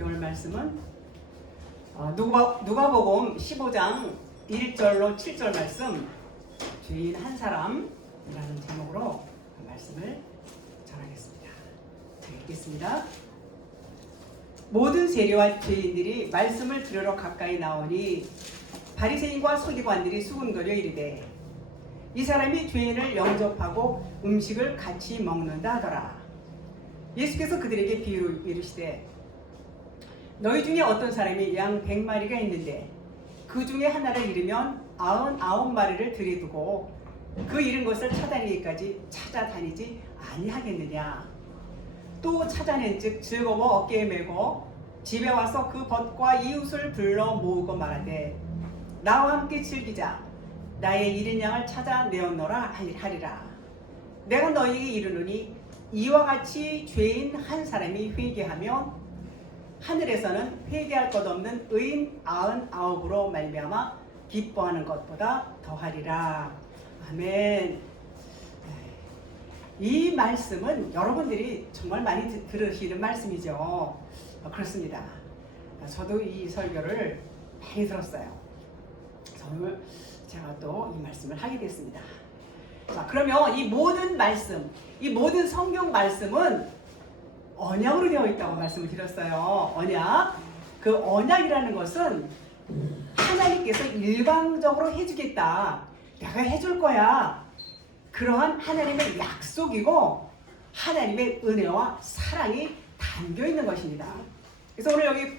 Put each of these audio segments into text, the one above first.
오늘 말씀은 누가복음 15장 1절로 7절 말씀, 죄인 한 사람이라는 제목으로 말씀을 전하겠습니다. 읽겠습니다. 모든 세리와 죄인들이 말씀을 들으러 가까이 나오니 바리새인과 서기관들이 수군거려 이르되 이 사람이 죄인을 영접하고 음식을 같이 먹는다 하더라. 예수께서 그들에게 비유로 이르시되 너희 중에 어떤 사람이 양 100마리가 있는데 그 중에 하나를 잃으면 99마리를 들여두고 그 잃은 것을 찾아내기까지 찾아다니지 아니하겠느냐. 또 찾아낸즉 즐거워 어깨에 메고 집에 와서 그 벗과 이웃을 불러 모으고 말하되 나와 함께 즐기자. 나의 잃은 양을 찾아내었노라 하리라. 내가 너희에게 이르노니 이와 같이 죄인 한 사람이 회개하면 하늘에서는 회개할 것 없는 의인 99으로 말미암아 기뻐하는 것보다 더하리라. 아멘. 이 말씀은 여러분들이 정말 많이 들으시는 말씀이죠. 그렇습니다. 저도 이 설교를 많이 들었어요. 오늘 제가 또 이 말씀을 하게 됐습니다. 자, 그러면 이 모든 말씀, 이 모든 성경 말씀은 언약으로 되어 있다고 말씀을 드렸어요. 언약. 그 언약이라는 것은 하나님께서 일방적으로 해주겠다. 내가 해줄 거야. 그러한 하나님의 약속이고 하나님의 은혜와 사랑이 담겨 있는 것입니다. 그래서 오늘 여기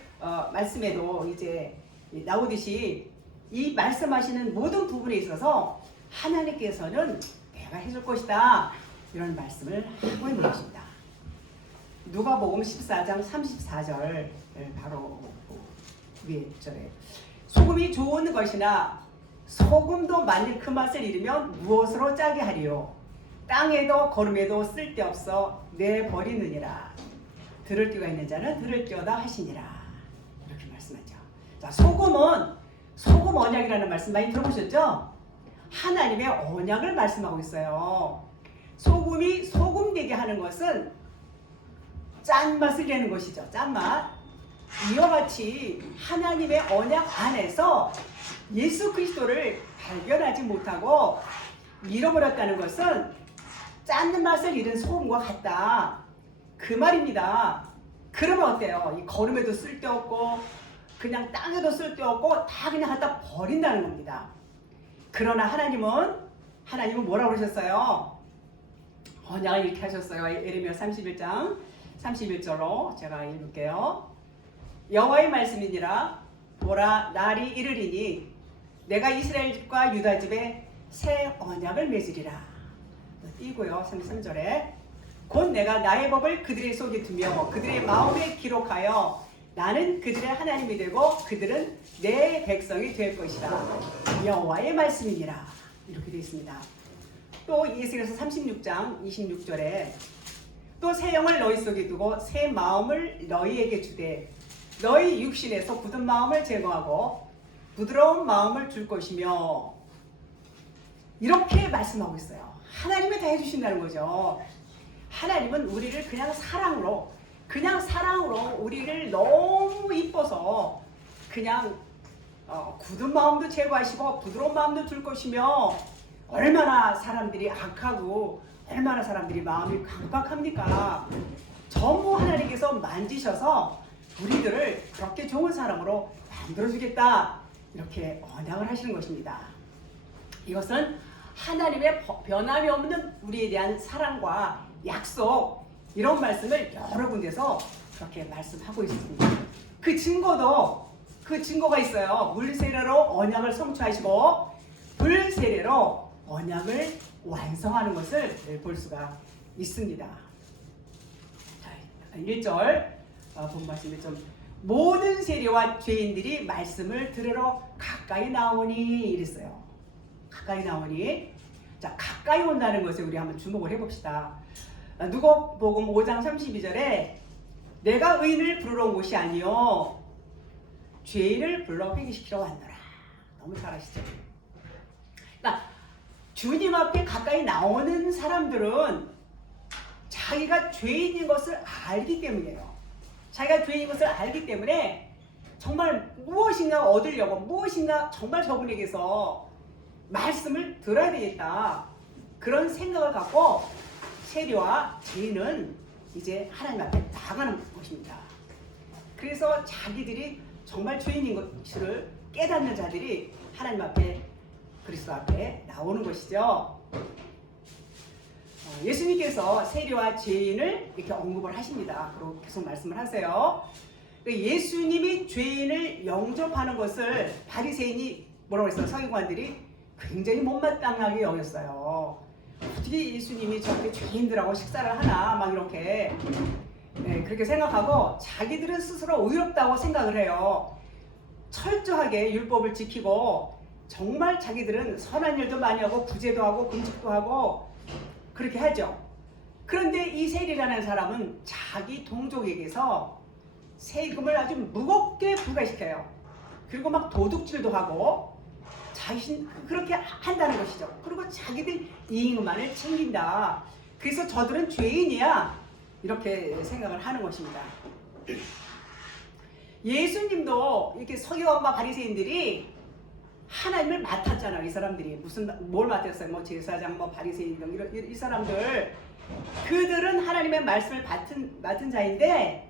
말씀에도 이제 나오듯이 이 말씀하시는 모든 부분에 있어서 하나님께서는 내가 해줄 것이다. 이런 말씀을 하고 있는 것입니다. 누가복음 14장 34절 바로 위에 절에 소금이 좋은 것이나 소금도 만일 그 맛을 잃으면 무엇으로 짜게 하리요. 땅에도 거름에도 쓸데없어 내버리느니라. 들을 귀가 있는 자는 들을지어다 하시니라. 이렇게 말씀하죠. 자, 소금 언약이라는 말씀 많이 들어보셨죠? 하나님의 언약을 말씀하고 있어요. 소금이 소금되게 하는 것은 짠맛을 내는 것이죠. 짠맛. 이와 같이 하나님의 언약 안에서 예수 그리스도를 발견하지 못하고 잃어버렸다는 것은 짠 맛을 잃은 소금과 같다. 그 말입니다. 그러면 어때요? 이 거름에도 쓸데없고 그냥 땅에도 쓸데없고 다 그냥 갖다 버린다는 겁니다. 그러나 하나님은 뭐라고 그러셨어요? 언약을 이렇게 하셨어요. 예레미야 31장 31절로 제가 읽을게요. 여호와의 말씀이니라. 보라, 날이 이르리니 내가 이스라엘 집과 유다 집에 새 언약을 맺으리라. 띄고요. 33절에 곧 내가 나의 법을 그들의 속에 두며 그들의 마음에 기록하여 나는 그들의 하나님이 되고 그들은 내 백성이 될 것이다. 여호와의 말씀이니라. 이렇게 되어 있습니다. 또 예수께서 36장 26절에 또 새 영을 너희 속에 두고 새 마음을 너희에게 주되 너희 육신에서 굳은 마음을 제거하고 부드러운 마음을 줄 것이며 이렇게 말씀하고 있어요. 하나님이 다 해주신다는 거죠. 하나님은 우리를 그냥 사랑으로 우리를 너무 이뻐서 그냥 굳은 마음도 제거하시고 부드러운 마음도 줄 것이며 얼마나 사람들이 악하고 얼마나 사람들이 마음이 강박합니까? 전부 하나님께서 만지셔서 우리들을 그렇게 좋은 사람으로 만들어주겠다. 이렇게 언약을 하시는 것입니다. 이것은 하나님의 변함이 없는 우리에 대한 사랑과 약속, 이런 말씀을 여러 군데서 그렇게 말씀하고 있습니다. 그 증거가 있어요. 물세례로 언약을 성취하시고 불세례로 언약을 완성하는 것을 볼 수가 있습니다. 자, 1절 본 말씀에 좀 모든 세리와 죄인들이 말씀을 들으러 가까이 나오니 이랬어요. 가까이 나오니. 자, 가까이 온다는 것에 우리 한번 주목을 해봅시다. 누가복음 5장 32절에 내가 의인을 부르러 온 곳이 아니요 죄인을 불러 회개시키러 왔노라. 너무 잘 아시죠? 그러니까 주님 앞에 가까이 나오는 사람들은 자기가 죄인인 것을 알기 때문이에요. 자기가 죄인인 것을 알기 때문에 정말 무엇인가 얻으려고 무엇인가 정말 저분에게서 말씀을 들어야 되겠다. 그런 생각을 갖고 세리와 죄인은 이제 하나님 앞에 나가는 것입니다. 그래서 자기들이 정말 죄인인 것을 깨닫는 자들이 하나님 앞에 그리스도 앞에 나오는 것이죠. 예수님께서 세리와 죄인을 이렇게 언급을 하십니다. 그리고 계속 말씀을 하세요. 예수님이 죄인을 영접하는 것을 바리새인이 뭐라고 했어요? 서기관들이 굉장히 못마땅하게 여겼어요. 어떻게 예수님이 저렇게 죄인들하고 식사를 하나 막 이렇게 그렇게 생각하고 자기들은 스스로 의롭다고 생각을 해요. 철저하게 율법을 지키고 정말 자기들은 선한 일도 많이 하고 구제도 하고 금식도 하고 그렇게 하죠. 그런데 이 세리라는 사람은 자기 동족에게서 세금을 아주 무겁게 부과시켜요. 그리고 막 도둑질도 하고 자신 그렇게 한다는 것이죠. 그리고 자기들 이익만을 챙긴다. 그래서 저들은 죄인이야. 이렇게 생각을 하는 것입니다. 예수님도 이렇게 서기관과 바리새인들이 하나님을 맡았잖아요. 이 사람들이 뭘 맡았어요? 뭐 제사장, 뭐 바리새인 등 이런 이 사람들 그들은 하나님의 말씀을 맡은 자인데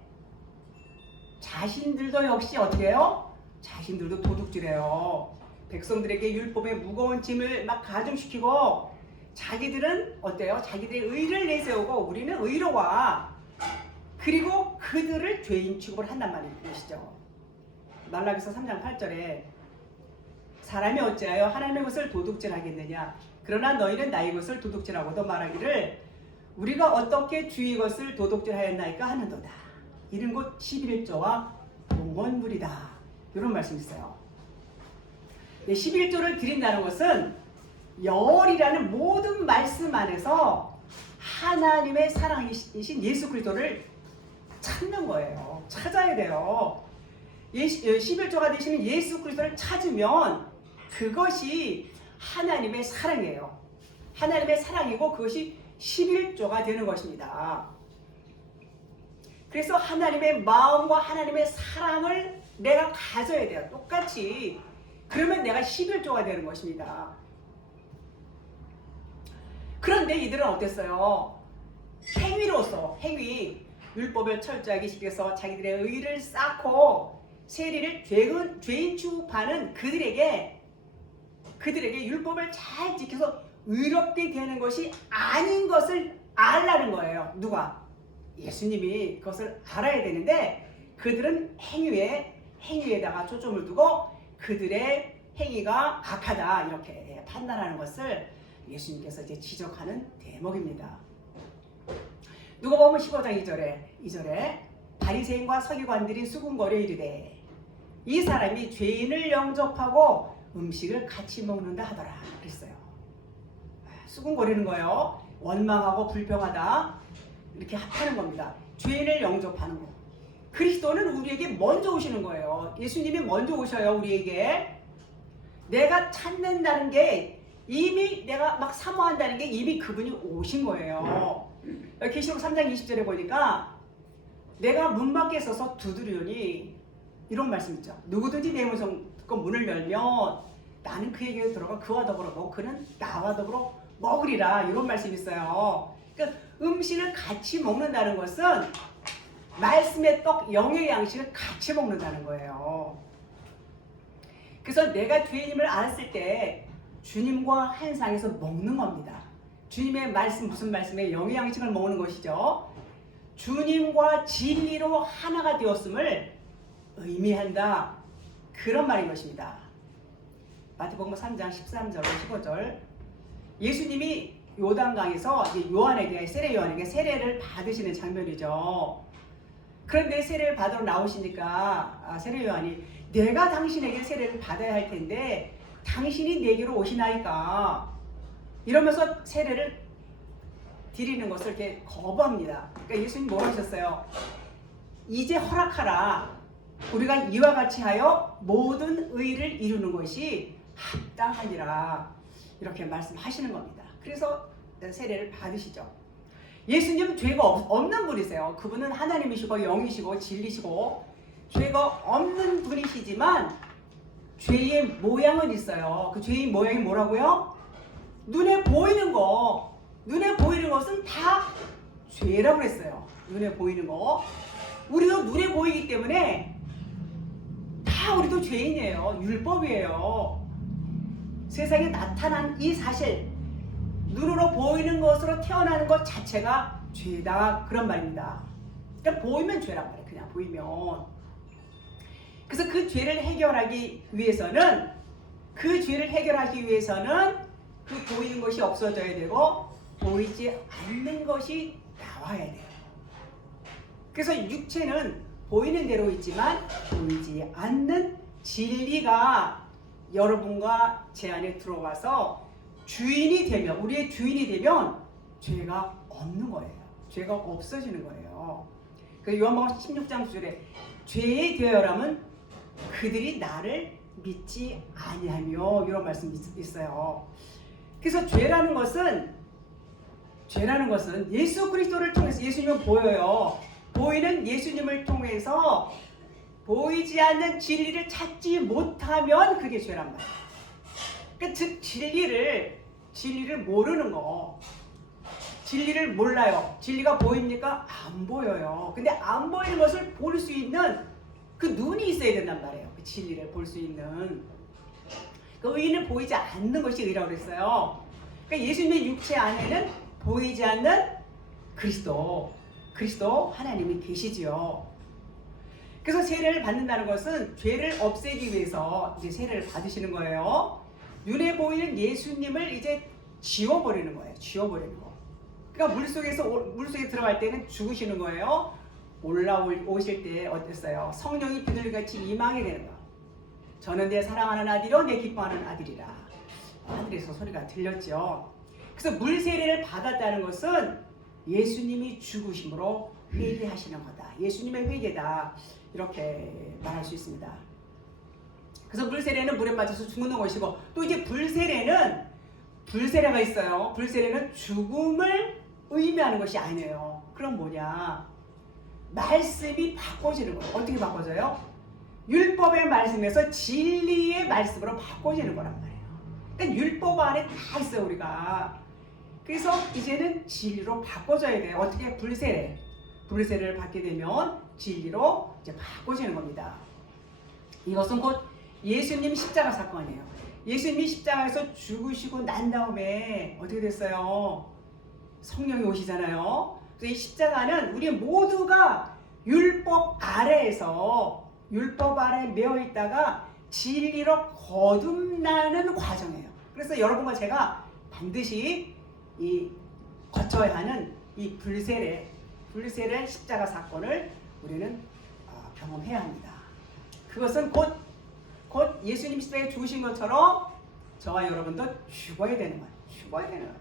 자신들도 역시 어떻게 해요? 자신들도 도둑질해요. 백성들에게 율법의 무거운 짐을 막 가중시키고 자기들은 어때요? 자기들의 의를 내세우고 우리는 의로와 그리고 그들을 죄인 취급을 한단 말이죠. 말라기서 3장 8절에 사람이 어찌하여 하나님의 것을 도둑질하겠느냐 그러나 너희는 나의 것을 도둑질하고도 말하기를 우리가 어떻게 주의 것을 도둑질하였나이까 하는도다. 이는 곧 11조와 봉헌물이다. 이런 말씀이 있어요. 11조를 드린다는 것은 열이라는 모든 말씀 안에서 하나님의 사랑이신 예수 그리스도를 찾는 거예요. 찾아야 돼요. 11조가 되시는 예수 그리스도를 찾으면 그것이 하나님의 사랑이에요. 하나님의 사랑이고 그것이 11조가 되는 것입니다. 그래서 하나님의 마음과 하나님의 사랑을 내가 가져야 돼요. 똑같이. 그러면 내가 11조가 되는 것입니다. 그런데 이들은 어땠어요? 행위로서 행위 율법을 철저하게 지켜서 자기들의 의를 쌓고 세리를 죄인 취급하는 그들에게 율법을 잘 지켜서 의롭게 되는 것이 아닌 것을 알라는 거예요. 누가? 예수님이 그것을 알아야 되는데 그들은 행위에다가 초점을 두고 그들의 행위가 악하다 이렇게 판단하는 것을 예수님께서 이제 지적하는 대목입니다. 누가복음 15장 2절에 바리새인과 서기관들이 수군거려 이르되 이 사람이 죄인을 영접하고 음식을 같이 먹는다 하더라 그랬어요. 수군거리는 거예요. 원망하고 불평하다 이렇게 하는 겁니다. 죄인을 영접하는 거. 그리스도는 우리에게 먼저 오시는 거예요. 예수님이 먼저 오셔요. 우리에게 내가 찾는다는 게 이미 내가 막 사모한다는 게 이미 그분이 오신 거예요. 계시록 3장 20절에 보니까 내가 문 밖에 서서 두드리오니 이런 말씀 있죠. 누구든지 내 문을 열면 나는 그에게 들어가 그와 더불어 먹고 그는 나와 더불어 먹으리라 이런 말씀이 있어요. 그러니까 음식을 같이 먹는다는 것은 말씀의 떡 영의 양식을 같이 먹는다는 거예요. 그래서 내가 죄인임을 알았을 때 주님과 한 상에서 먹는 겁니다. 주님의 말씀 무슨 말씀에 영의 양식을 먹는 것이죠. 주님과 진리로 하나가 되었음을 의미한다. 그런 말인 것입니다. 마태복음 3장 13절 15절 예수님이 요단강에서 세례 요한에게 세례를 받으시는 장면이죠. 그런데 세례를 받으러 나오시니까 세례 요한이 내가 당신에게 세례를 받아야 할 텐데 당신이 내게로 오시나이까 이러면서 세례를 드리는 것을 이렇게 거부합니다. 그러니까 예수님 뭐라고 하셨어요? 이제 허락하라. 우리가 이와 같이 하여 모든 의를 이루는 것이 합당하니라. 이렇게 말씀하시는 겁니다. 그래서 세례를 받으시죠. 예수님은 죄가 없는 분이세요. 그분은 하나님이시고 영이시고 진리시고 죄가 없는 분이시지만 죄의 모양은 있어요. 그 죄의 모양이 뭐라고요? 눈에 보이는 것은 다 죄라고 했어요. 눈에 보이는 거. 우리도 눈에 보이기 때문에 다 우리도 죄인이에요. 율법이에요. 세상에 나타난 이 사실, 눈으로 보이는 것으로 태어나는 것 자체가 죄다, 그런 말입니다. 그러니까 보이면 죄란 말이에요. 그냥 보이면. 그래서 그 죄를 해결하기 위해서는 그 보이는 것이 없어져야 되고 보이지 않는 것이 나와야 돼요. 그래서 육체는 보이는 대로 있지만 보이지 않는 진리가 여러분과 제 안에 들어가서 우리의 주인이 되면 죄가 없는 거예요. 죄가 없어지는 거예요. 그 요한복음 16장 9절에 죄의 되어라면 그들이 나를 믿지 아니하며, 이런 말씀이 있어요. 그래서 죄라는 것은 예수 그리스도를 통해서, 예수님은 보여요. 보이는 예수님을 통해서 보이지 않는 진리를 찾지 못하면 그게 죄란 말이에요. 그러니까 즉 진리를 모르는 거. 진리를 몰라요. 진리가 보입니까? 안 보여요. 근데 안 보이는 것을 볼 수 있는 그 눈이 있어야 된단 말이에요. 그 진리를 볼 수 있는. 그 의는 보이지 않는 것이 의라고 그랬어요. 그러니까 예수님의 육체 안에는 보이지 않는 그리스도 하나님이 계시지요. 그래서 세례를 받는다는 것은 죄를 없애기 위해서 이제 세례를 받으시는 거예요. 눈에 보이는 예수님을 이제 지워버리는 거예요. 지워버리는 거. 그러니까 물속에 들어갈 때는 죽으시는 거예요. 오실 때 어땠어요? 성령이 비둘기같이 임하게 되는 거예요. 저는 내 사랑하는 아들이요 내 기뻐하는 아들이라. 하늘에서 소리가 들렸죠. 그래서 물 세례를 받았다는 것은 예수님이 죽으심으로 회개하시는 거다. 예수님의 회개다. 이렇게 말할 수 있습니다. 그래서 물 세례는 물에 빠져서 죽는 것이고, 또 이제 불세례가 있어요. 불세례는 죽음을 의미하는 것이 아니에요. 그럼 뭐냐? 말씀이 바꿔지는 거예요. 어떻게 바꿔져요? 율법의 말씀에서 진리의 말씀으로 바꿔지는 거란 말이에요. 그러니까 율법 안에 다 있어요, 우리가. 그래서 이제는 진리로 바꿔져야 돼요. 어떻게? 불세례를 받게 되면 진리로 이제 바꿔지는 겁니다. 이것은 곧 예수님 십자가 사건이에요. 예수님이 십자가에서 죽으시고 난 다음에 어떻게 됐어요? 성령이 오시잖아요. 그래서 이 십자가는 우리 모두가 율법 아래에 매어 있다가 진리로 거듭나는 과정이에요. 그래서 여러분과 제가 반드시 거쳐야 하는 이 불세례 십자가 사건을 우리는 경험해야 합니다. 그것은 곧 예수님 십자가에 죽으신 것처럼 저와 여러분도 죽어야 되는 거예요. 죽어야 되는 거예요.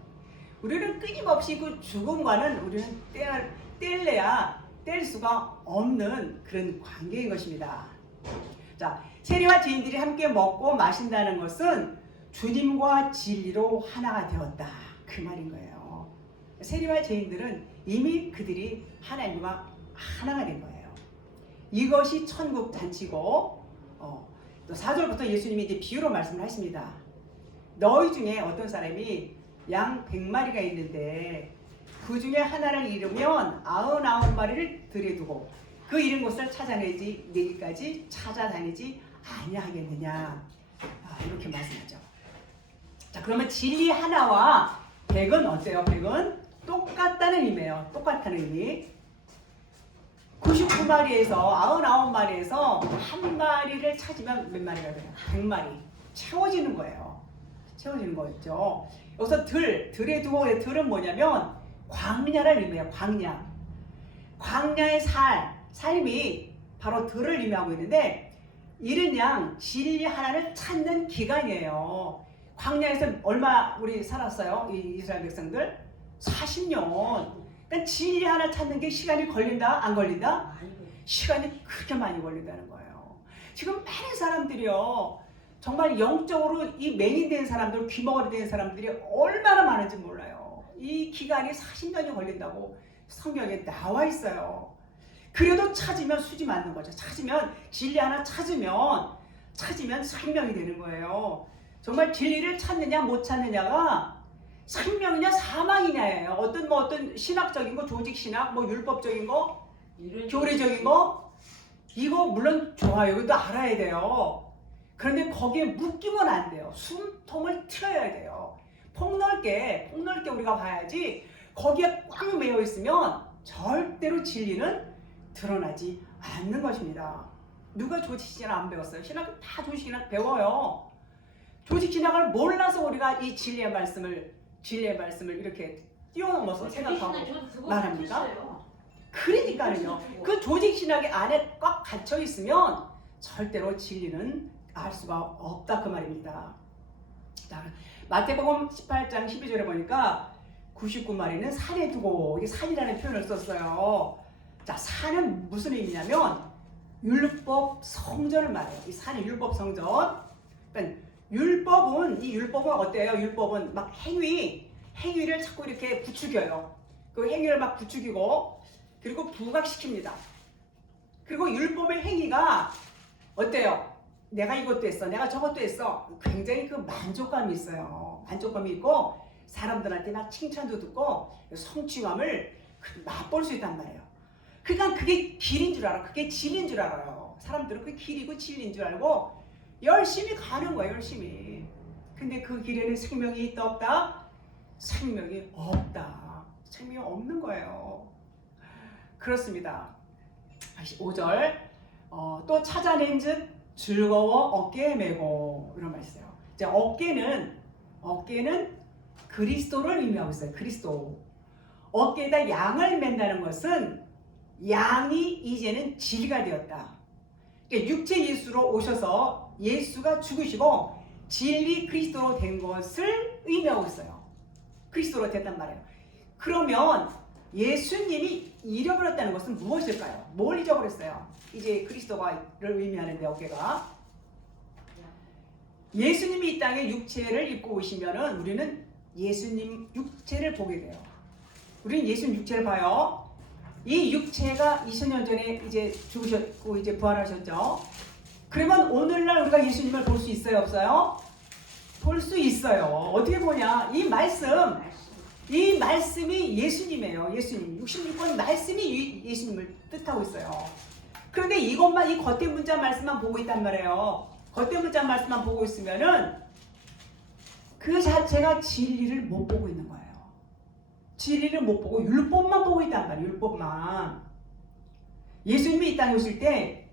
우리는 끊임없이 그 죽음과는 우리는 뗄 수가 없는 그런 관계인 것입니다. 자, 세리와 죄인들이 함께 먹고 마신다는 것은 주님과 진리로 하나가 되었다. 그 말인 거예요. 세리와 죄인들은 이미 그들이 하나님과 하나가 된 거예요. 이것이 천국 잔치고, 또 4절부터 예수님이 이제 비유로 말씀을 하십니다. 너희 중에 어떤 사람이 양 100마리가 있는데 그 중에 하나를 잃으면 99마리를 들여두고 그 잃은 곳을 내기까지 찾아다니지 아니하겠느냐. 이렇게 말씀하죠. 자, 그러면 진리 하나와 100은 어때요? 100은 똑같다는 의미예요. 똑같다는 의미. 99마리에서 99마리에서 한 마리를 찾으면 몇 마리가 돼요? 100마리. 채워지는 거예요. 채워지는 거였죠. 여기서 들에 두고, 들은 뭐냐면 광야를 의미해요. 광야의 삶이 바로 들을 의미하고 있는데, 이른 양 진리 하나를 찾는 기간이에요. 광야에서 얼마 우리 살았어요? 이 이스라엘 백성들? 40년. 그러니까 진리 하나 찾는 게 시간이 걸린다? 안 걸린다? 시간이 그렇게 많이 걸린다는 거예요. 지금 많은 사람들이요, 정말 영적으로 이 맹인된 사람들, 귀머거리 된 사람들이 얼마나 많은지 몰라요. 이 기간이 40년이 걸린다고 성경에 나와 있어요. 그래도 찾으면 수지 맞는 거죠. 찾으면 진리 하나 찾으면 생명이 되는 거예요. 정말 진리를 찾느냐 못 찾느냐가 생명이냐 사망이냐예요. 어떤 신학적인 거, 조직 신학, 뭐 율법적인 거, 교리적인 거 이거 물론 좋아요. 이것도 알아야 돼요. 그런데 거기에 묶이면 안 돼요. 숨통을 트여야 돼요. 폭넓게 우리가 봐야지 거기에 꽉 매여 있으면 절대로 진리는 드러나지 않는 것입니다. 누가 조직신학 안 배웠어요? 신학 다 조직신학 배워요. 조직신학을 몰라서 우리가 이 진리의 말씀을 이렇게 뛰어넘어서 생각하고 말합니까? 그러니까요. 그 조직신학의 안에 꽉 갇혀 있으면 절대로 진리는 알 수가 없다 그 말입니다. 마태복음 18장 12절에 보니까 99마리는 산에 두고 이게 산이라는 표현을 썼어요. 자, 산은 무슨 의미냐면 율법 성전을 말해요. 이 산이 율법 성전. 그러니까 율법은 어때요? 율법은 막 행위를 자꾸 이렇게 부추겨요. 그 행위를 막 부추기고 그리고 부각시킵니다. 그리고 율법의 행위가 어때요? 내가 이것도 했어, 내가 저것도 했어. 굉장히 그 만족감이 있어요. 만족감이 있고 사람들한테 막 칭찬도 듣고 성취감을 맛볼 수 있단 말이에요. 그러니까 그게 길인 줄 알아. 그게 진리인 줄 알아요. 사람들은 그게 길이고 진리인 줄 알고 열심히 가는 거예요. 열심히. 근데 그 길에는 생명이 있다 없다? 생명이 없다. 생명이 없는 거예요. 그렇습니다. 5절 또 찾아낸 즉 즐거워 어깨에 메고 이런 말 있어요. 이제 어깨는 그리스도를 의미하고 있어요. 그리스도. 어깨에다 양을 맨다는 것은 양이 이제는 진리가 되었다. 그러니까 육체 예수로 오셔서 예수가 죽으시고 진리 그리스도로 된 것을 의미하고 있어요. 그리스도로 됐단 말이에요. 그러면 예수님이 잃어버렸다는 것은 무엇일까요? 뭘 잊어버렸어요? 이제 그리스도를 의미하는데 어깨가 예수님이 이 땅에 육체를 입고 오시면은 우리는 예수님 육체를 보게 돼요. 우리는 예수님 육체를 봐요. 이 육체가 2000년 전에 이제 죽으셨고 이제 부활하셨죠. 그러면 오늘날 우리가 예수님을 볼 수 있어요, 없어요? 볼 수 있어요. 어떻게 보냐? 이 말씀이 예수님이에요. 예수님. 66번 말씀이 예수님을 뜻하고 있어요. 그런데 이 겉에 문자 말씀만 보고 있단 말이에요. 겉에 문자 말씀만 보고 있으면은 그 자체가 진리를 못 보고 있는 거예요. 진리를 못 보고 율법만 보고 있단 말이에요. 율법만. 예수님이 이 땅에 오실 때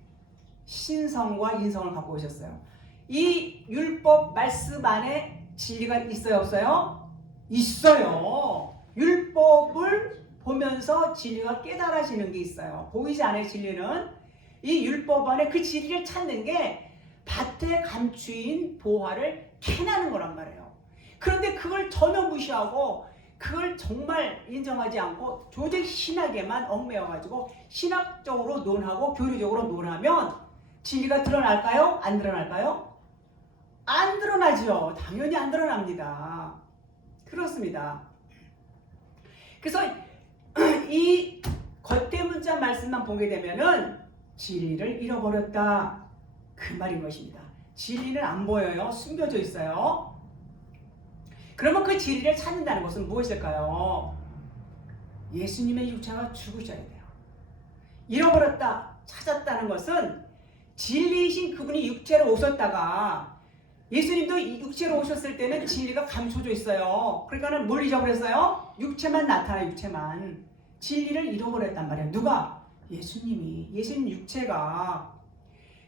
신성과 인성을 갖고 오셨어요. 이 율법 말씀 안에 진리가 있어요, 없어요? 있어요. 율법을 보면서 진리가 깨달아지는 게 있어요. 보이지 않아요, 진리는. 이 율법 안에 그 진리를 찾는 게 밭에 감추인 보화를 캐나는 거란 말이에요. 그런데 그걸 전혀 무시하고 그걸 정말 인정하지 않고 조직 신학에만 얽매여가지고 신학적으로 논하고 교리적으로 논하면 진리가 드러날까요? 안 드러날까요? 안 드러나죠. 당연히 안 드러납니다. 그렇습니다. 그래서 이 겉에 문자 말씀만 보게 되면은 진리를 잃어버렸다. 그 말인 것입니다. 진리는 안 보여요. 숨겨져 있어요. 그러면 그 진리를 찾는다는 것은 무엇일까요? 예수님의 육체가 죽으셔야 돼요. 잃어버렸다, 찾았다는 것은 진리이신 그분이 육체로 오셨다가 예수님도 육체로 오셨을 때는 진리가 감춰져 있어요. 그러니까는 뭘 잊어버렸어요? 육체만 나타나요. 육체만. 진리를 잃어버렸단 말이에요. 누가? 예수님이. 예수님 육체가.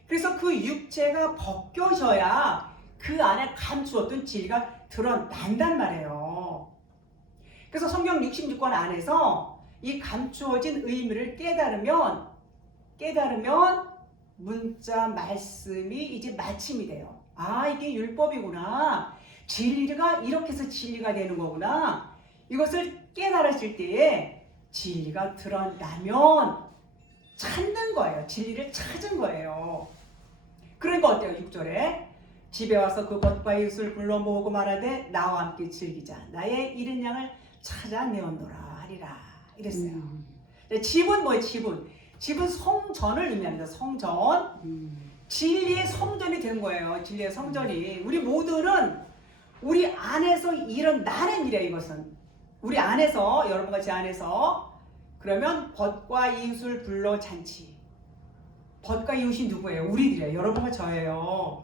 그래서 그 육체가 벗겨져야 그 안에 감추었던 진리가 드러난단 말이에요. 그래서 성경 66권 안에서 이 감추어진 의미를 깨달으면 문자 말씀이 이제 마침이 돼요. 아, 이게 율법이구나. 진리가 이렇게 해서 진리가 되는 거구나. 이것을 깨달으실 때에 진리가 드러나면 찾는 거예요. 진리를 찾은 거예요. 그러니까 어때요? 6절에 집에 와서 그 벗과 이웃을 불러 모으고 말하되 나와 함께 즐기자. 나의 잃은 양을 찾아내었노라 하리라 이랬어요. 집은 뭐예요? 집은 성전을 의미합니다. 성전. 진리의 성전이 된 거예요. 진리의 성전이. 우리 모두는 우리 안에서 일어나는 일이에요. 이것은 우리 안에서, 여러분과 제 안에서. 그러면 벗과 이웃을 불러 잔치. 벗과 이웃이 누구예요? 우리들이에요. 여러분과 저예요.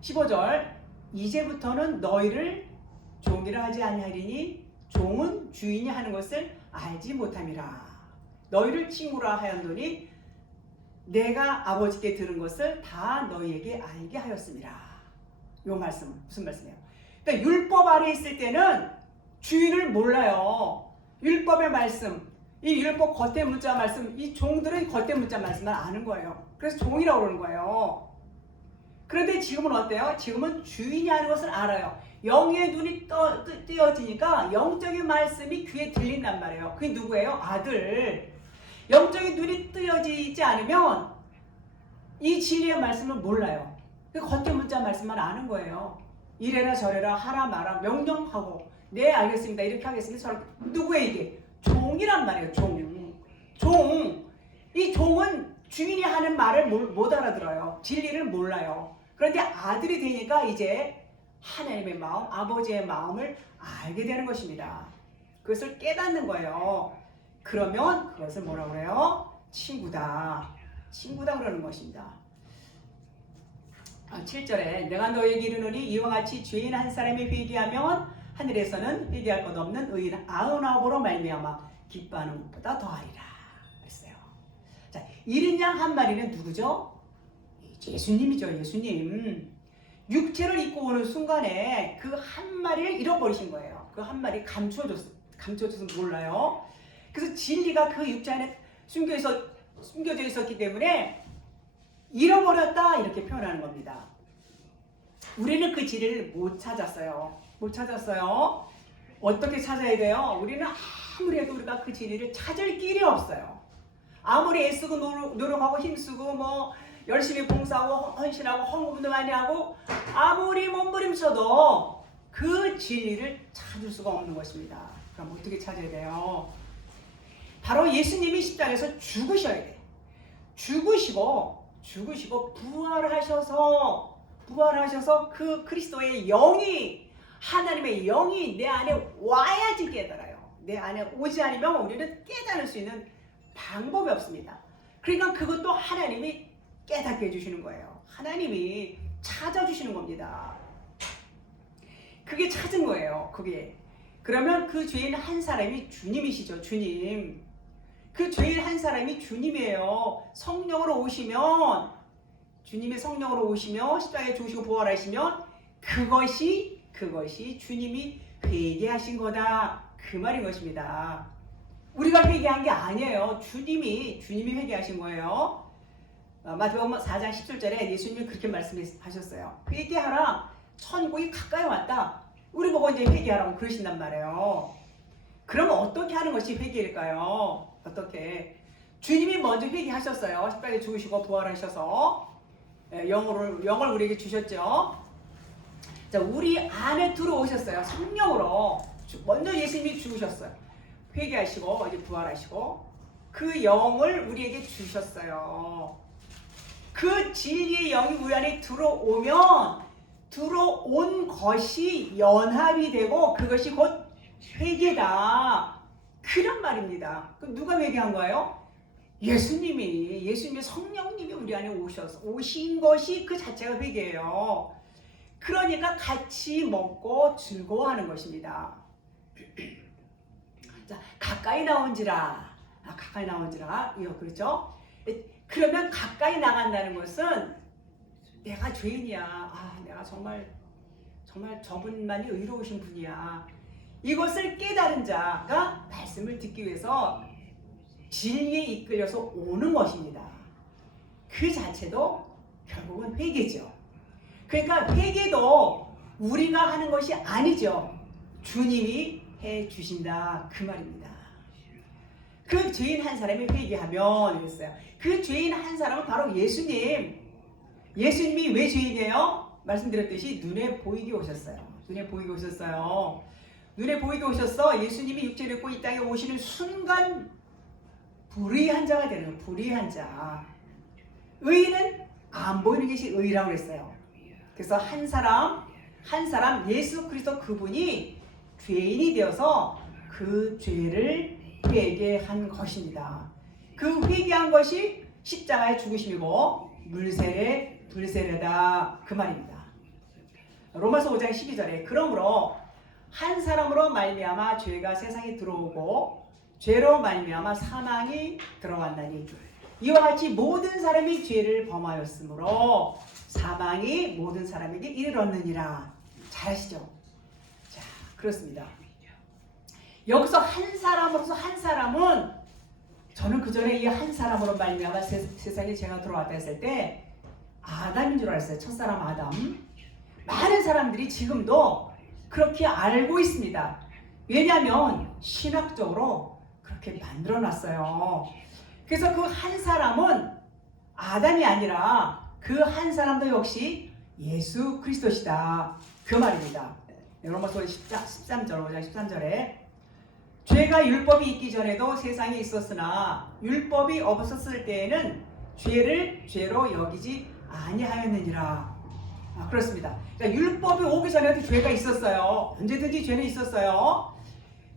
15절 이제부터는 너희를 종이라 하지 아니하리니 종은 주인이 하는 것을 알지 못함이라. 너희를 친구라 하였노니 내가 아버지께 들은 것을 다 너희에게 알게 하였습니다. 이 말씀은 무슨 말씀이에요? 그러니까 율법 아래 있을 때는 주인을 몰라요. 율법의 말씀, 이 율법 겉에 문자 말씀, 이 종들은 겉에 문자 말씀을 아는 거예요. 그래서 종이라고 그러는 거예요. 그런데 지금은 어때요? 지금은 주인이 하는 것을 알아요. 영의 눈이 뜨여지니까 영적인 말씀이 귀에 들린단 말이에요. 그게 누구예요? 아들. 영적인 눈이 뜨여지지 않으면 이 진리의 말씀을 몰라요. 그 겉에 문자 말씀만 아는 거예요. 이래라 저래라 하라 마라 명령하고 네 알겠습니다 이렇게 하겠습니다. 저렇게. 누구에게? 종이란 말이에요. 종. 이 종은 주인이 하는 말을 못 알아들어요. 진리를 몰라요. 그런데 아들이 되니까 이제 하나님의 마음, 아버지의 마음을 알게 되는 것입니다. 그것을 깨닫는 거예요. 그러면 그것을 뭐라고 그래요? 친구다. 친구다 그러는 것입니다. 7절에 내가 너에게 이르노니 이와 같이 죄인 한 사람이 회개하면 하늘에서는 회개할 것 없는 의인 99으로 말미암아 기뻐하는 것보다 더하리라 했어요. 자, 이른 양 한 마리는 누구죠? 예수님이죠. 예수님. 육체를 입고 오는 순간에 그 한 마리를 잃어버리신 거예요. 그 한 마리 감춰줘서 몰라요. 그래서 진리가 그 육체 안에 숨겨져 있었기 때문에 잃어버렸다 이렇게 표현하는 겁니다. 우리는 그 진리를 못 찾았어요. 어떻게 찾아야 돼요? 우리는 아무리 해도 우리가 그 진리를 찾을 길이 없어요. 아무리 애쓰고 노력하고 힘쓰고 뭐 열심히 봉사하고 헌신하고 헌금도 많이 하고 아무리 몸부림쳐도 그 진리를 찾을 수가 없는 것입니다. 그럼 어떻게 찾아야 돼요? 바로 예수님이 십자가에서 죽으셔야 돼요. 죽으시고 부활하셔서 그 그리스도의 영이, 하나님의 영이 내 안에 와야지 깨달아요. 내 안에 오지 않으면 우리는 깨달을 수 있는 방법이 없습니다. 그러니까 그것도 하나님이 깨닫게 해주시는 거예요. 하나님이 찾아주시는 겁니다. 그게 찾은 거예요. 그게. 그러면 그 죄인 한 사람이 주님이시죠. 주님. 그 죄인 한 사람이 주님이에요. 성령으로 오시면, 주님이 성령으로 오시며 십자가에 죽으시고 부활하시면 그것이 주님이 회개하신 거다. 그 말인 것입니다. 우리가 회개한 게 아니에요. 주님이 회개하신 거예요. 마태복음 4장 17절에 예수님이 그렇게 말씀하셨어요. 회개하라. 천국이 가까이 왔다. 우리 보고 이제 회개하라고 그러신단 말이에요. 그러면 어떻게 하는 것이 회개일까요? 어떻게? 주님이 먼저 회개하셨어요. 십자가에 죽으시고 부활하셔서 영을 우리에게 주셨죠. 자, 우리 안에 들어오셨어요. 성령으로. 먼저 예수님이 죽으셨어요. 회개하시고 이제 부활하시고 그 영을 우리에게 주셨어요. 그 진리의 영이 우리 안에 들어온 것이 연합이 되고 그것이 곧 회개다. 그런 말입니다. 그럼 누가 회개한 거예요? 예수님이 성령님이 우리 안에 오신 것이 그 자체가 회개예요. 그러니까 같이 먹고 즐거워하는 것입니다. 자, 가까이 나온지라 이거 그렇죠? 그러면 가까이 나간다는 것은 내가 죄인이야. 내가 정말 저분만이 의로우신 분이야. 이것을 깨달은 자가 말씀을 듣기 위해서 진리에 이끌려서 오는 것입니다. 그 자체도 결국은 회개죠. 그러니까 회개도 우리가 하는 것이 아니죠. 주님이 해 주신다. 그 말입니다. 그 죄인 한 사람이 회개하면 이랬어요. 그 죄인 한 사람은 바로 예수님. 예수님이 왜 죄인이에요? 말씀드렸듯이 눈에 보이게 오셨어요. 눈에 보이게 오셨어. 예수님이 육체를 입고 이 땅에 오시는 순간 불의한 자가 되는 거예요. 불의한 자. 의인은 안 보이는 것이 의라고 그랬어요. 그래서 한 사람 예수 그리스도 그분이 죄인이 되어서 그 죄를 회개한 것입니다. 그 회개한 것이 십자가의 죽으심이고 물세례 불세례다 그 말입니다. 로마서 5장 12절에 그러므로 한 사람으로 말미암아 죄가 세상에 들어오고 죄로 말미암아 사망이 들어왔나니 이와 같이 모든 사람이 죄를 범하였으므로 사망이 모든 사람에게 이르렀느니라. 잘 아시죠? 자, 그렇습니다. 여기서 한 사람으로서 한 사람은 저는 그 전에 이 한 사람으로 말미암아 세상에 죄가 들어왔다 했을 때 아담인 줄 알았어요. 첫사람 아담. 많은 사람들이 지금도 그렇게 알고 있습니다. 왜냐하면 신학적으로 그렇게 만들어놨어요. 그래서 그 한 사람은 아담이 아니라 그 한 사람도 역시 예수 그리스도시다 그 말입니다. 로마서 13절 5장 13절에 죄가 율법이 있기 전에도 세상에 있었으나 율법이 없었을 때에는 죄를 죄로 여기지 아니하였느니라. 그렇습니다. 그러니까 율법이 오기 전에도 죄가 있었어요. 언제든지 죄는 있었어요.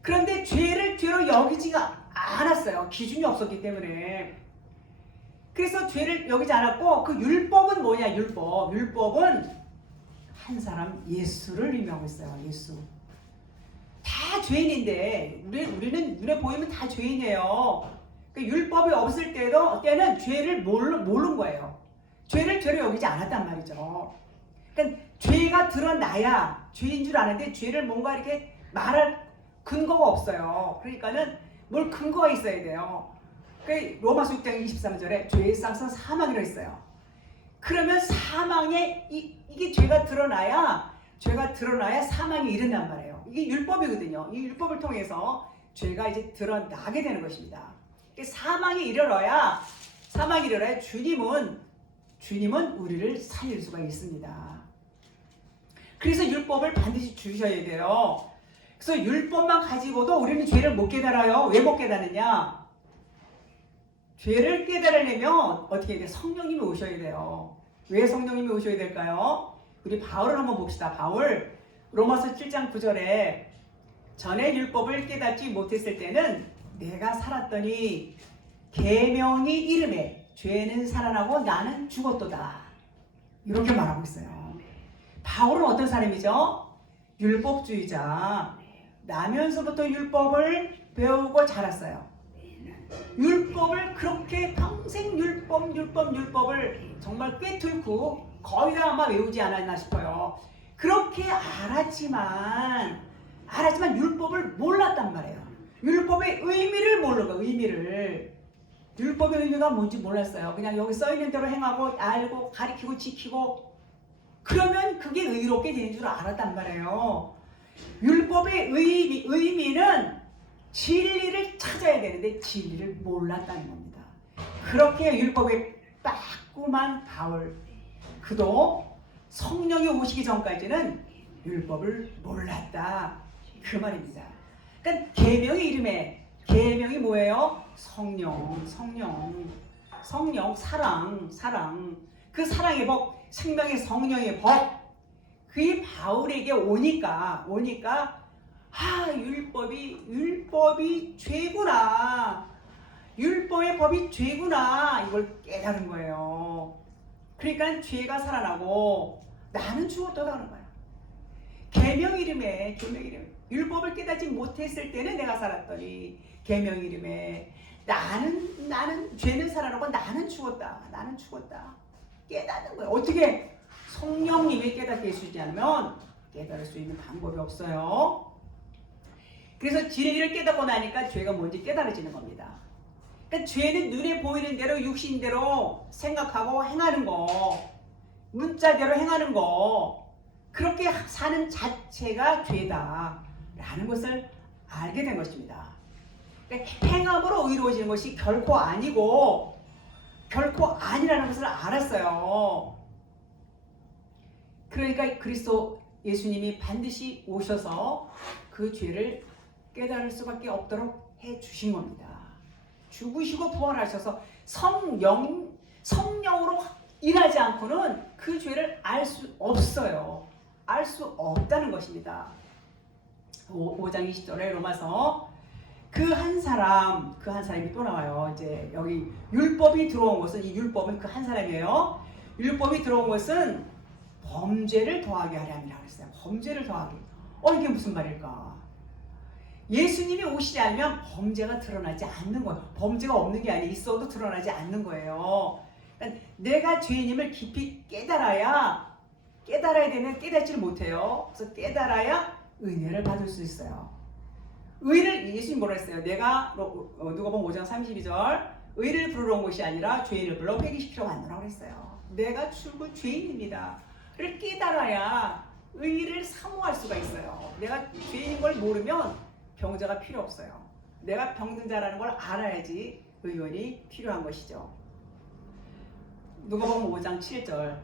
그런데 죄를 죄로 여기지가 않았어요. 기준이 없었기 때문에. 그래서 죄를 여기지 않았고 그 율법은 뭐냐? 율법은 한 사람 예수를 의미하고 있어요. 예수. 다 죄인인데 우리는 눈에 보이면 다 죄인이에요. 그러니까 율법이 없을 때는 죄를 모르는 거예요. 죄를 죄로 여기지 않았단 말이죠. 그러니까 죄가 드러나야 죄인 줄 아는데 죄를 뭔가 이렇게 말할 근거가 없어요. 그러니까는 뭘 근거가 있어야 돼요. 그러니까 로마서 6장 23절에 죄의 쌍성 사망이라고 했어요. 그러면 사망에 이게 죄가 드러나야 사망이 이른단 말이에요. 이게 율법이거든요. 이 율법을 통해서 죄가 이제 드러나게 되는 것입니다. 사망이 일어나야 주님은 우리를 살릴 수가 있습니다. 그래서 율법을 반드시 주셔야 돼요. 그래서 율법만 가지고도 우리는 죄를 못 깨달아요. 왜 못 깨닫느냐? 죄를 깨달으려면 어떻게 해야 돼요? 성령님이 오셔야 돼요. 왜 성령님이 오셔야 될까요? 우리 바울을 한번 봅시다. 바울 로마서 7장 9절에 전에 율법을 깨닫지 못했을 때는 내가 살았더니 계명이 이름에 죄는 살아나고 나는 죽었도다. 이렇게 말하고 있어요. 바울은 어떤 사람이죠? 율법주의자. 나면서부터 율법을 배우고 자랐어요. 율법을 그렇게 평생 율법을 정말 꿰뚫고 거의 다 아마 외우지 않았나 싶어요. 그렇게 알았지만 율법을 몰랐단 말이에요. 율법의 의미를 모르는 거예요. 율법의 의미가 뭔지 몰랐어요. 그냥 여기 써있는 대로 행하고 알고 가리키고 지키고 그러면 그게 의롭게 되는 줄 알았단 말이에요. 율법의 의미는 진리를 찾아야 되는데 진리를 몰랐다는 겁니다. 그렇게 율법에 빠꾸만 바울 그도 성령이 오시기 전까지는 율법을 몰랐다 그 말입니다. 그러니까 계명의 이름에 계명이 뭐예요? 성령 사랑 그 사랑의 법 생명의 성령의 법 그게 바울에게 오니까 율법이 죄구나. 율법의 법이 죄구나. 이걸 깨달은 거예요. 그러니까 죄가 살아나고 나는 죽었다고 하는 거예요. 계명 이름에 율법을 깨닫지 못했을 때는 내가 살았더니 계명 이름에 나는 죄는 살아나고 나는 죽었다. 깨닫는 거예요. 어떻게 성령님이 깨닫게 해주지 않으면 깨달을 수 있는 방법이 없어요. 그래서 진리를 깨닫고 나니까 죄가 뭔지 깨달아지는 겁니다. 그러니까 죄는 눈에 보이는 대로 육신대로 생각하고 행하는 거, 문자대로 행하는 거, 그렇게 사는 자체가 죄다라는 것을 알게 된 것입니다. 그러니까 행함으로 의로워지는 것이 결코 아니라는 것을 알았어요. 그러니까 그리스도 예수님이 반드시 오셔서 그 죄를 깨달을 수밖에 없도록 해 주신 겁니다. 죽으시고 부활하셔서 성령으로 일하지 않고는 그 죄를 알 수 없어요. 알 수 없다는 것입니다. 5장 20절에 로마서 그 한 사람이 또 나와요. 이제 여기 율법이 들어온 것은, 이 율법은 그 한 사람이에요. 율법이 들어온 것은 범죄를 더하게 하려 함이라고 했어요. 범죄를 더하게. 이게 무슨 말일까? 예수님이 오시지 않으면 범죄가 드러나지 않는 거예요. 범죄가 없는 게 아니라 있어도 드러나지 않는 거예요. 그러니까 내가 죄인임을 깊이 깨달아야 되는, 깨닫지를 못해요. 그래서 깨달아야 은혜를 받을 수 있어요. 의를, 예수님 뭐라 했어요? 내가 누가복음 5장 32절 의를 부르러 온 것이 아니라 죄인을 불러 회개시키러 왔노라고 했어요. 내가 출구 죄인입니다. 를 깨달아야 의를 사모할 수가 있어요. 내가 죄인인 걸 모르면 병자가 필요 없어요. 내가 병든 자라는 걸 알아야지 의원이 필요한 것이죠. 누가복음 5장 7절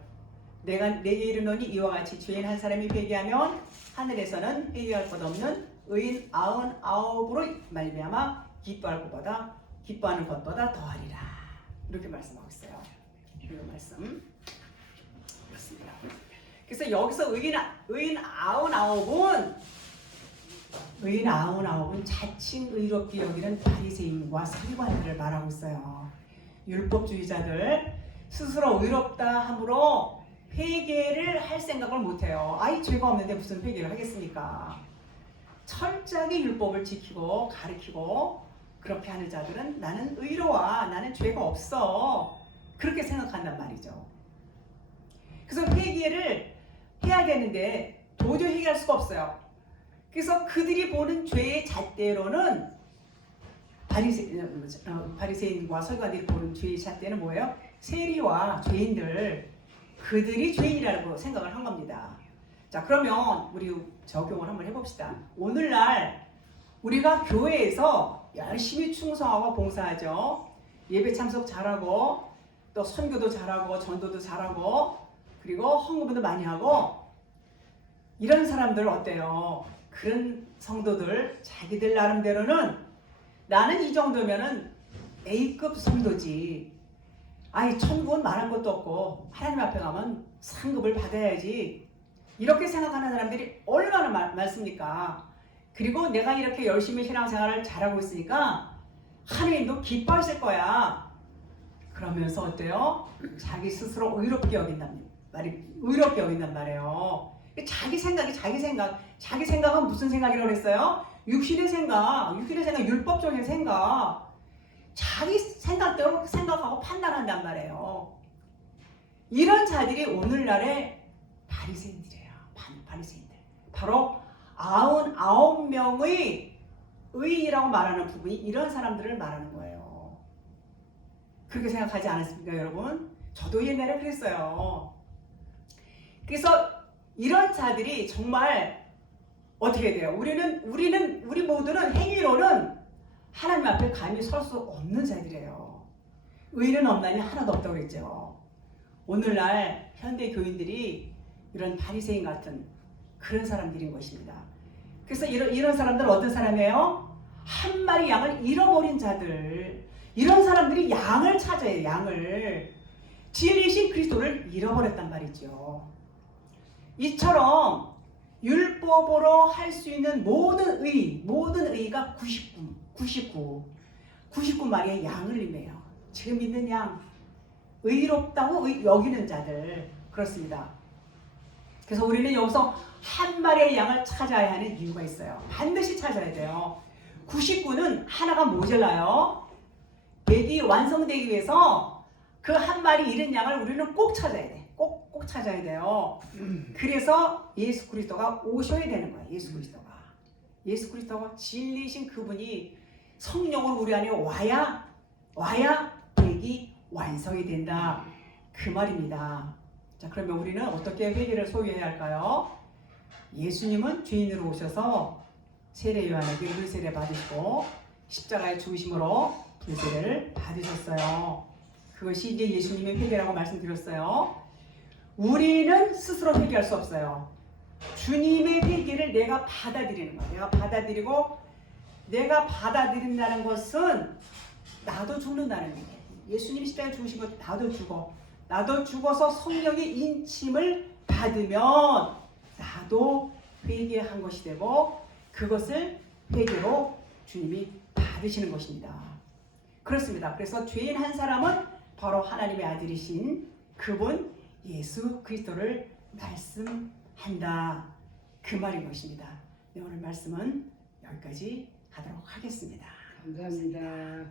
내가 내게 이르노니 이와 같이 죄인 한 사람이 회개하면 하늘에서는 회개할 것 없는 의인 99으로 말미암아 기뻐하는 것보다 더하리라. 이렇게 말씀하고 있어요. 이 말씀 그렇습니다. 그래서 여기서 의인 99은 자칭 의롭게 여기는 바리새인과 서기관들을 말하고 있어요. 율법주의자들, 스스로 의롭다 함으로 회개를 할 생각을 못해요. 죄가 없는데 무슨 회개를 하겠습니까? 철저하게 율법을 지키고 가르치고 그렇게 하는 자들은 나는 의로워, 나는 죄가 없어, 그렇게 생각한단 말이죠. 그래서 회개를 해야 되는데 도저히 회개할 수가 없어요. 그래서 그들이 보는 죄의 잣대로는 바리새인과 서기관들이 보는 죄의 잣대는 뭐예요? 세리와 죄인들, 그들이 죄인이라고 생각을 한 겁니다. 자, 그러면 우리 적용을 한번 해봅시다. 오늘날 우리가 교회에서 열심히 충성하고 봉사하죠. 예배 참석 잘하고 또 선교도 잘하고 전도도 잘하고 그리고 헌금도 많이 하고 이런 사람들 어때요? 그런 성도들 자기들 나름대로는 나는 이 정도면은 A급 성도지. 천국은 말한 것도 없고 하나님 앞에 가면 상급을 받아야지. 이렇게 생각하는 사람들이 얼마나 많습니까? 그리고 내가 이렇게 열심히 신앙생활을 잘하고 있으니까 하나님도 기뻐하실 거야. 그러면서 어때요? 자기 스스로 의롭게 여긴단 말이에요. 자기 생각은 무슨 생각이라고 그랬어요? 육신의 생각, 율법적인 생각. 자기 생각대로 생각하고 판단한단 말이에요. 이런 자들이 오늘날의 바리새인들이에요. 바리새인들. 바로 99명의 의인이라고 말하는 부분이 이런 사람들을 말하는 거예요. 그렇게 생각하지 않았습니까, 여러분? 저도 옛날에 그랬어요. 그래서 이런 자들이 정말 어떻게 돼요? 우리 모두는 행위로는 하나님 앞에 감히 설 수 없는 자들이에요. 의인은 없나니 하나도 없다고 그랬죠. 오늘날 현대 교인들이 이런 바리새인 같은 그런 사람들인 것입니다. 그래서 이런 사람들은 어떤 사람이에요? 한 마리 양을 잃어버린 자들. 이런 사람들이 양을 찾아요. 양을. 진리이신 그리스도를 잃어버렸단 말이죠. 이처럼 율법으로 할 수 있는 모든 의가 99마리의 양을 의미해요. 지금 있는 양, 의롭다고 여기는 자들, 그렇습니다. 그래서 우리는 여기서 한 마리의 양을 찾아야 하는 이유가 있어요. 반드시 찾아야 돼요. 99는 하나가 모자라요. 100이 완성되기 위해서 그 한 마리 잃은 양을 우리는 꼭 찾아야 돼. 꼭 찾아야 돼요. 그래서 예수 그리스도가 오셔야 되는 거예요. 예수 그리스도가 진리이신 그분이 성령으로 우리 안에 와야 100이 완성이 된다. 그 말입니다. 자, 그러면 우리는 어떻게 회개를 소유해야 할까요? 예수님은 죄인으로 오셔서 세례 요한에게 물세례 받으시고 십자가의 중심으로 불세례를 받으셨어요. 그것이 이제 예수님의 회개라고 말씀드렸어요. 우리는 스스로 회개할 수 없어요. 주님의 회개를 내가 받아들이는 거야. 내가 받아들이고 내가 받아들인다는 것은 나도 죽는다는 거예요. 예수님이 십자가에 죽으신 것 나도 죽어. 나도 죽어서 성령의 인침을 받으면 나도 회개한 것이 되고 그것을 회개로 주님이 받으시는 것입니다. 그렇습니다. 그래서 죄인 한 사람은 바로 하나님의 아들이신 그분 예수 그리스도를 말씀한다. 그 말인 것입니다. 네, 오늘 말씀은 여기까지 하도록 하겠습니다. 감사합니다.